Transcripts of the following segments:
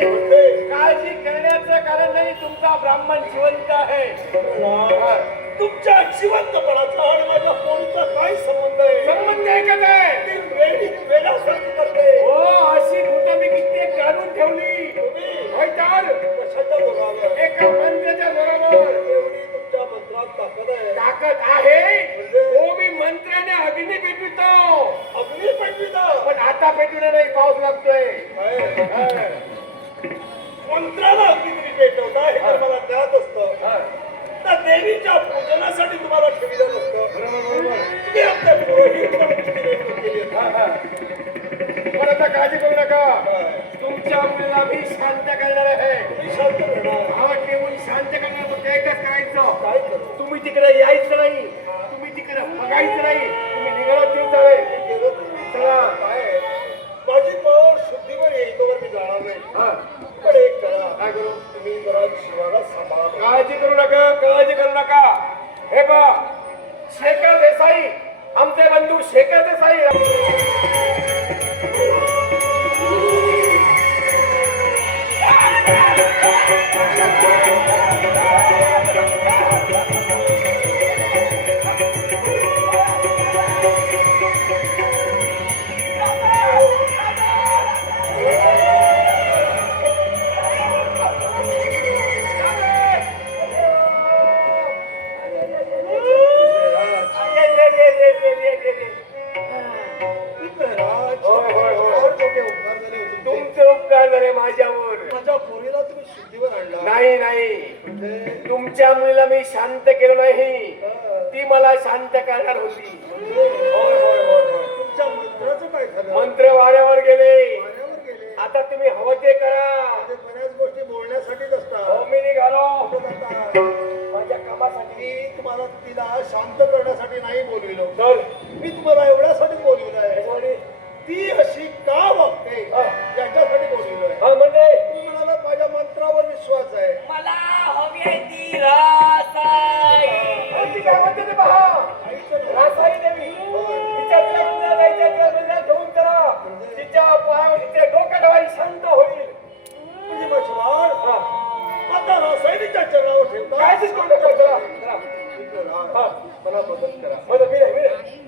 काळजी करण्याचं कारण नाही तुमचा ब्राह्मण जिवंत आहे. तुमच्या जिवंतपणाचा आणि माझ्या पोरीचा काय संबंध आहे? संबंध आहे का काय? ती करते. हो अशी भूत मी कित्येक काढून ठेवली. होय तर? कशाच्या जोरावर? एका मंत्र्याच्या बरोबर एवढी तुमच्या मंत्रात ताकद आहे. ताकद आहे? हो मी मंत्र्याने अग्नी पेटवितो. अग्नी पेटविता? पण आता पेटविणे नाही पाऊस लागतोय. देवीच्या पूजनासाठी तुम्हाला ठेवलं नसतं तुम्ही आमच्या पुरोहित म्हणून तुमची नेमणूक केली असती. पण आता काळजी करू नका? तुमच्या मुलीला मी शांत करणार आहे शांत राहणार. तुमचे. उपकार झाले माझ्यावर. माझ्या पोरीला तुम्ही शुद्धीवर आणला. नाही नाही. तुमच्या मुलीला मी शांत केलं नाही. हा, ती मला शांत करणार होती. म्हणजे? तुमच्या मंत्राचं काय झालं? मंत्र वाऱ्यावर गेले. आता तुम्ही हवं ते करा. म्हणजे बऱ्याच गोष्टी बोलण्यासाठीच हो असतात मी निघालो. मी तुम्हाला तिला शांत करण्यासाठी नाही बोलविलो. मी तुम्हाला एवढ्यासाठी बोलविलं आहे ती अशी का वागते. याच्यासाठी बोलविलोय. हा म्हणजे? तुम्ही म्हणाला माझ्या मंत्रावर विश्वास आहे. मला हवी आहे ती आता रासायनिकच्या चरणावर ठेवता डोक्यात? चला, चला. इकडं राहा. हा. मला मदत करा मदत मी नाही, मी नाही.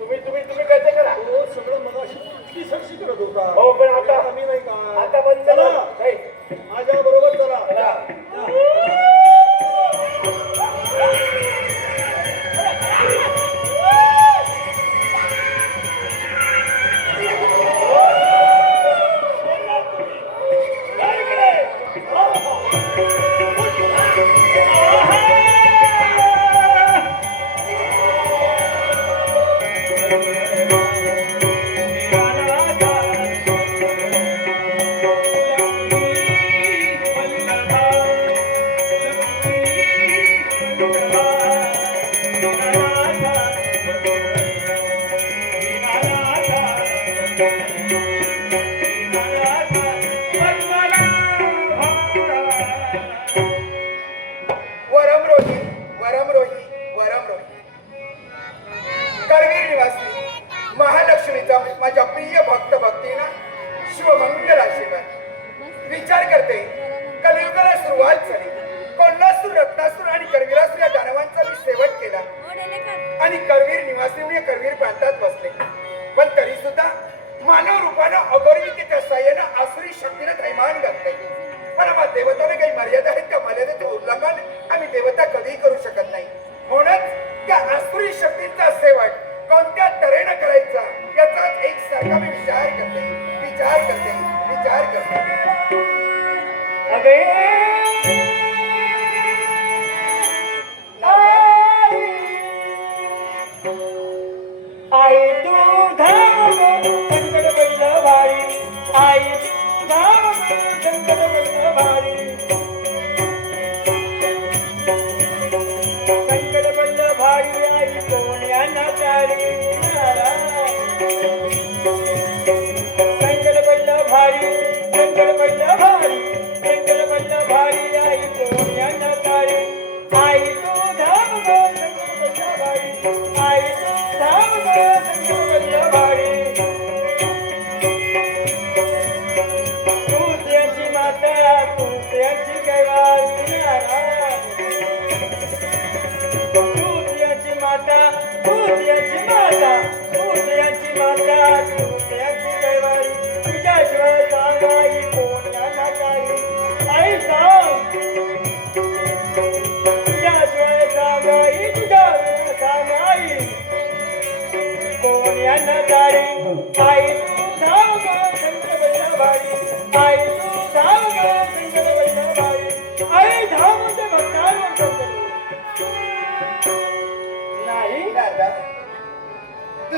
तुम्ही तुम्ही तुम्ही काय करा तो सगळं मगाशी इतकी सरशी करत होता हो, पण आता- आम्ही नाही का आता बंद चला. माझ्या बरोबर चला आसुरी शक्तींचा सेवक कोणत्या तऱ्हेनं करायचा याचाच एक सारखा मी विचार करते विचार करते विचार करते. अगे दूसऱ्याची माता दूसऱ्याची माता दूसऱ्याची कैवारी तुझ्याशिवाय सांगाई कोणाला काही आई सांग. तुझ्याशिवाय सांगाई तुझ्याशिवाय सांगाई. कोण यांना जारी आई तू धाव ग शंकर आई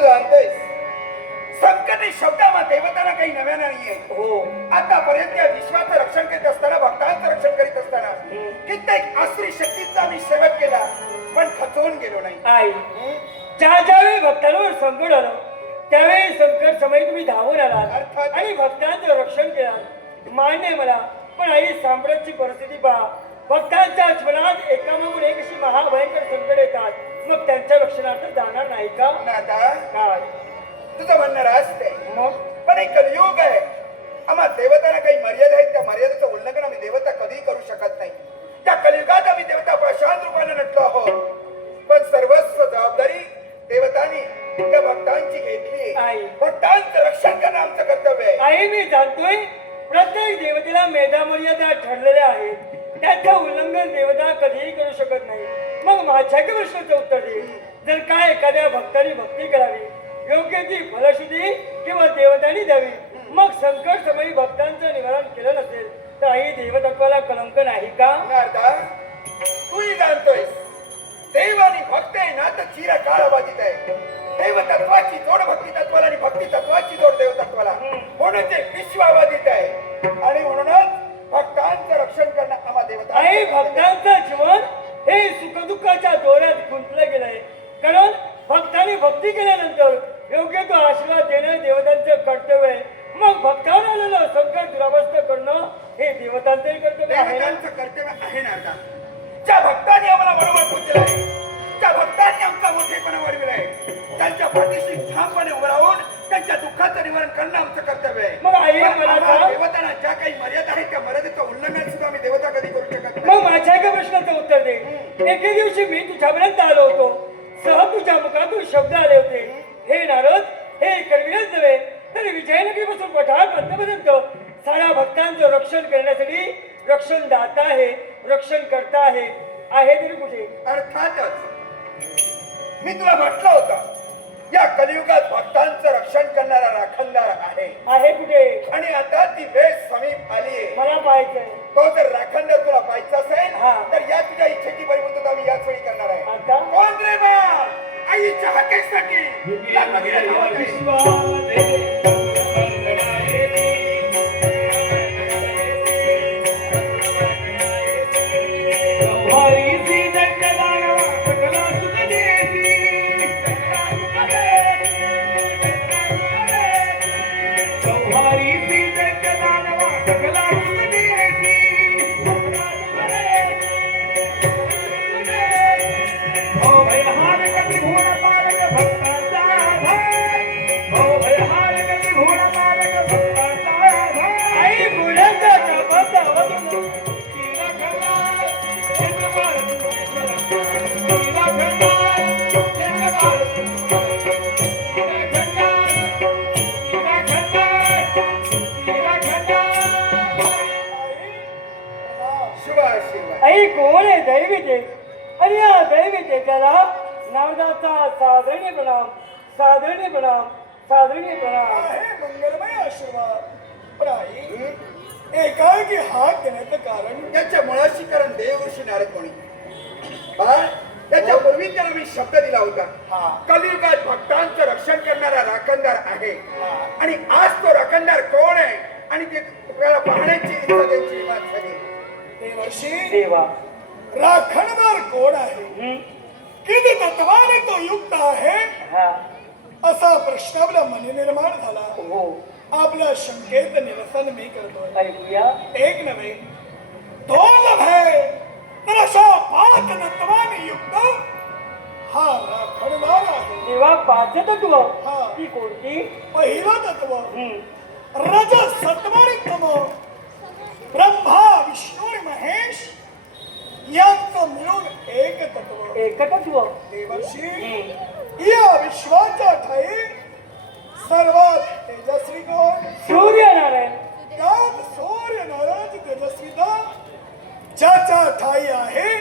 तू जाणतोयस संकट हे शब्दामा देवताना काही नव्या नाहीये. हो. आतापर्यंत या विश्वाचं रक्षण करीत असताना भक्तांचं रक्षण करीत असताना कित्येक आसुरी शक्तीचा आम्ही सेवक केला पण खचवून गेलो नाही. आई ज्या ज्यावेळी भक्तांवर संकट आलं त्यावेळी संकट समय तुम्ही धावून अर्थात. आणि भक्तांचं रक्षण केलं. मान्य मला पण आई सांप्रतची परिस्थिती पहा. भक्तांच्या जीवनात एकामागून एक अशी महाभयंकर संकट येतात. मग त्यांच्या रक्षणार्थ जाणार नाही का? नाता काय तुझं म्हणणं रास्त आहे मग? पण एक कलियुग आहे. आम्हा देवतांना काही मर्यादा आहेत. त्या मर्यादेचं उल्लंघन आम्ही देवता कधीही करू शकत नाही. त्या कलियुगात आम्ही देवता प्रशांत रूपाने नटलो आहोत. पण सर्वस्व जबाबदारी देवतांनी त्या भक्तांची घेतली. आई. भक्तांचं रक्षण करणं आमचं कर्तव्य आहे. आई मी जाणतोय प्रत्येक देवतेला मेधा मर्यादा ठरलेल्या आहेत. त्याचं उल्लंघन देवता कधीही करू शकत नाही. मग माझ्या प्रश्नाचं उत्तर दे. जर काय एखाद्या भक्ताने भक्ती करावी योग्य ती फलशुद्धी किंवा देवतांनी द्यावी मग संकट समयी भक्तांचं निवारण केलं नसेल तर आई देवतत्वाला कलंक नाही का? तूही जाणतोयस देव आणि भक्त आहे ना तर चिर काळ बाधित आहे. देव तत्वाची जोड भक्ती तत्वाला आणि भक्ती तत्वाची जोड देव तत्वाला म्हणून ते विश्वाबाधित देवता भक्तांचं जीवन हे सुखदुःखाच्या दोऱ्यात गुंतलं गेलंय. कारण भक्तांनी भक्ती केल्यानंतर योग्य तो आशीर्वाद देणं देवतांचं कर्तव्य आहे. मग भक्तावर आलेलं संकट दुरावस्थ करणं हे देवतांचंही कर्तव्य आहे ना? देवतांचं कर्तव्य आहे नारदा ज्या भक्तांनी आम्हाला बरोबर पोचलेलं आहे त्या भक्तांनी आमचा मोठेपणा वाढविला आहे त्यांच्या पाठीशी ठामपणे उभं राहून त्यांच्या दुःखाचं निवारण करणं आमचं कर्तव्य आहे. मग आई मला. देवतांना ज्या काही मर्यादा आहेत त्या मर्यादेचं उल्लंघन सुद्धा आम्ही देवता कधी करू शकत मग माझ्या एका प्रश्नाचं उत्तर दे. एके दिवशी मी तुझ्यापर्यंत आलो होतो. सहज तुझ्या मुखातून शब्द आले होते. हे नारद हे करवीरच नव्हे तर विजयनगरीपासून पठारपर्यंत साऱ्या भक्तांचं रक्षण करण्यासाठी रक्षण दाता आहे रक्षण करता आहे. आहे तरी कुठे? अर्थातच. मी तुला म्हटलं होतं या कलियुगात भक्तांचं रक्षण करणारा राखणदार आहे. आहे कुठे? आणि आता ती वेळ समीप आली आहे. मला पाहायचंय. तो जर राखणदार तुला पाहायचा असेल हा. तर या तुझ्या इच्छेची परिपूर्तता मी याच वेळी करणार आहे. कोण रे बा? आईच्या हकेसाठी कोण आहे दैविते? आणि या दैवितेच्याला नारदाचा साधणी प्रणाम साधणी प्रणाम साधणी प्रणाम. मंगलमय आशीर्वाद. पण आई एकाएकी हात देण्याचं कारण याच्या मुळाशी कारण देवऋषी नारद कोणी बाळ याच्या पूर्वी त्याला मी शब्द दिला होता. हा. कलियुगात भक्तांचं रक्षण करणारा राखणदार आहे. आणि आज तो राखणदार कोण आहे? आणि ते पाहण्याची देवर्षी देवा. राखणदार कोण आहे? किती तत्वाने तो युक्त आहे? हा. असा प्रश्न आपल्या मनी निर्माण झाला. हो. आपल्या शंकेत निरसन मी करतोय. ऐकूया. एक नव्हे दोन नव्हे तर अशा पाच तत्वाने युक्त हा राखणदार आहे. देवा पाच तत्व? हा. ती कोणती? पहिलं तत्व. रज सत्वारी तम ब्रह्मा विष्णू महेश यांचं मिळून एक तत्व एकतत्व। देवर्षी. या ठाई। सर्वात तेजस्वी कोण? सूर्यनारायण। त्यात सूर्य नाराज तेजस्वीता ज्याच्या ठाई आहे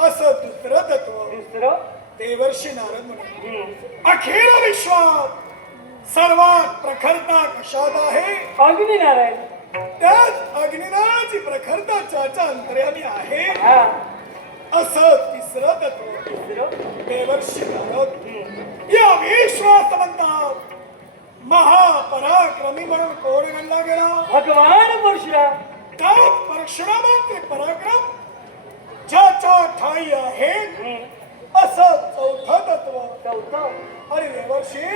असं दुसरं तत्व दुसरं। देवर्षी नारद म्हणे हम्म. अखिल विश्वात। सर्वात प्रखरता कशात आहे? अग्निनारायण। त्यात अग्निनाची प्रखरता ज्याच्या अंतर्यामी आहे. असं तिसरं तत्व. देवर्षी. या विश्वास म्हणतात महापराक्रमी म्हणून कोण गणला गेला? भगवान परशुराम. त्यात परशुरामाचे पराक्रम ज्याच्या ठाई आहे. असं चौथं तत्व. चौथं. आणि देवर्षी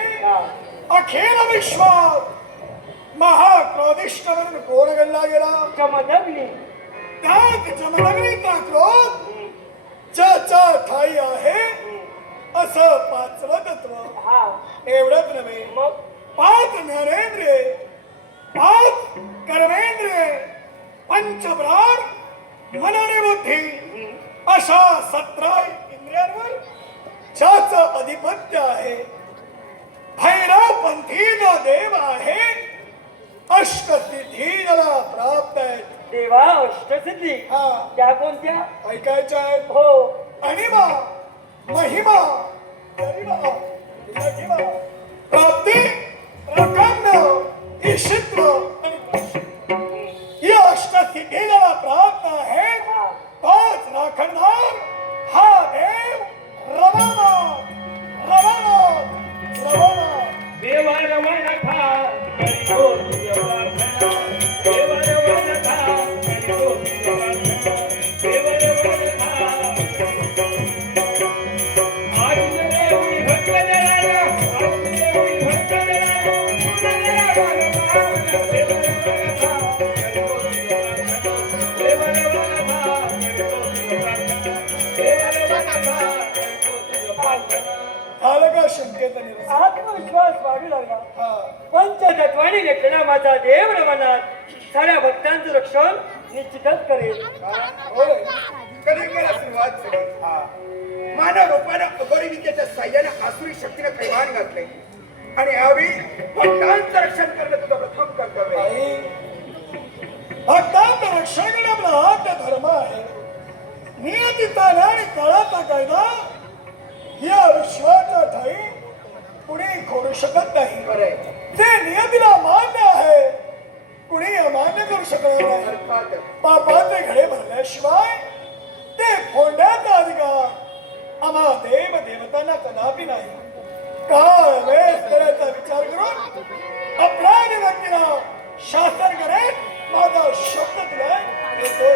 अखिल विश्वात महाक्रोधिष्ट म्हणून कोण गणला गेला? चमदग्नी. त्यात जमदग्नीचा क्रोध. ज्याच्या ठाई आहे. असं पाचवं तत्व. हा. एवढंच नव्हे. पाच ज्ञानेंद्रिये पाच कर्मेंद्रिये पंचप्राण मन आणि बुद्धी अशा सतरा इंद्रियांवर ज्याचं अधिपत्य आहे. भैरव पंथी जो देव आहे अष्टसिद्धी प्राप्त आहेत देवा अष्टसिद्धी। हा। त्या कोणत्या? ऐकायच्या आहेत? हो। अनिमा महिमा गरिमा लघिमा प्राप्ती प्रकंड ईशित्व आणि. ही अष्टसिद्धी ज्याला प्राप्त आहे। हा तोच राखणदार। हा देव रमानाथ रमानाथ रमानाथ देवा रमण आत्मविश्वास वाढू लागला. हा. पंचतत्वाने घेतलेला माझा देव रमनाथ साऱ्या भक्तांचं रक्षण निश्चितच करेल. होय. सुरुवात झाली. हा. मानव रूपानं अघोरी विद्येच्या साह्यानं आसुरी शक्तीनं कैवान घातले आणि यावेळी भक्तांचं रक्षण करणं तुझं प्रथम कर्तव्य आहे. आई. भक्तांचं रक्षण आपला धर्म आहे. नियतीचा आणि काळाचा कायदा या विश्वाच्या ठाई कुणी खोडू शकत नाही खरंय जे नियतीला मान्य आहे. कुणी अमान्य करू शकणार नाही. पापाचे घडे भरल्याशिवाय ते फोडण्याचा अधिकार आम्हा देव देवतांना कदापि नाही. काळ वेळ करायचा विचार करून अपराधी व्यक्तीला शासन करेल माझा शब्द तुला देतो.